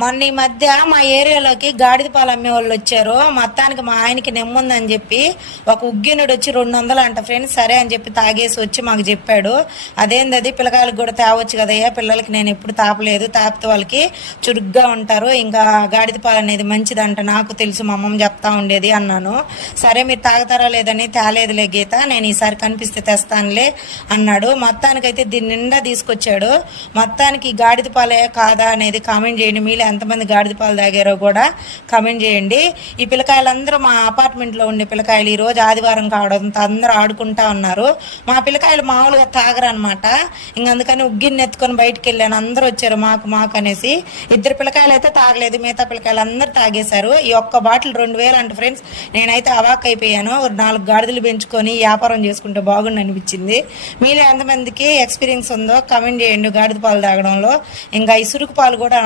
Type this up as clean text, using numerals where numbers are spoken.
మొన్న ఈ మధ్య మా ఏరియాలోకి గాడిద పాలు అమ్మే వాళ్ళు వచ్చారు. మొత్తానికి మా ఆయనకి నెమ్ముందని చెప్పి ఒక ఉగ్గినుడు వచ్చి 200 అంట ఫ్రెండ్స్. సరే అని చెప్పి తాగేసి వచ్చి మాకు చెప్పాడు. అదేంది పిల్లకాయలకు కూడా తేవచ్చు కదయ్యా, పిల్లలకి నేను ఎప్పుడు తాపలేదు, తాపితే వాళ్ళకి చురుగ్గా ఉంటారు, ఇంకా గాడిద పాలు అనేది మంచిదంట, నాకు తెలుసు మా అమ్మమ్మ చెప్తా ఉండేది అన్నాను. సరే మీరు తాగుతారా లేదని, తేలేదులే గీత, నేను ఈసారి కనిపిస్తే తెస్తానులే అన్నాడు. మొత్తానికైతే దీని నిండా తీసుకొచ్చాడు. మొత్తానికి గాడిద పాలే కాదా అనేది కామెంట్ చేయండి. మీలో ఎంతమంది గాడిద పాలు తాగారో కూడా కామెంట్ చేయండి. ఈ పిల్లకాయలందరూ మా అపార్ట్మెంట్లో ఉండే పిల్లకాయలు ఈరోజు ఆదివారం కావడంతో అందరూ ఆడుకుంటా ఉన్నారు. మా పిల్లకాయలు మామూలుగా తాగరు అనమాట. ఇంక అందుకని ఉగ్గిని ఎత్తుకొని బయటకు వెళ్ళాను. అందరూ వచ్చారు మాకు మాకు అనేసి. 2 పిల్లకాయలు అయితే తాగలేదు, మిగతా పిల్లకాయలు అందరూ తాగేశారు. ఈ ఒక్క బాటిల్ 2000 అంట ఫ్రెండ్స్. నేనైతే అవాక్ అయిపోయాను. 4 గాడిదలు పెంచుకొని వ్యాపారం చేసుకుంటే బాగుండి అనిపించింది. మీలో ఎంతమందికి ఎక్స్పీరియన్స్ ఉందో కామెంట్ చేయండి గాడిద పాలు తాగడంలో. ఇంకా ఈ సురుకు పాలు కూడా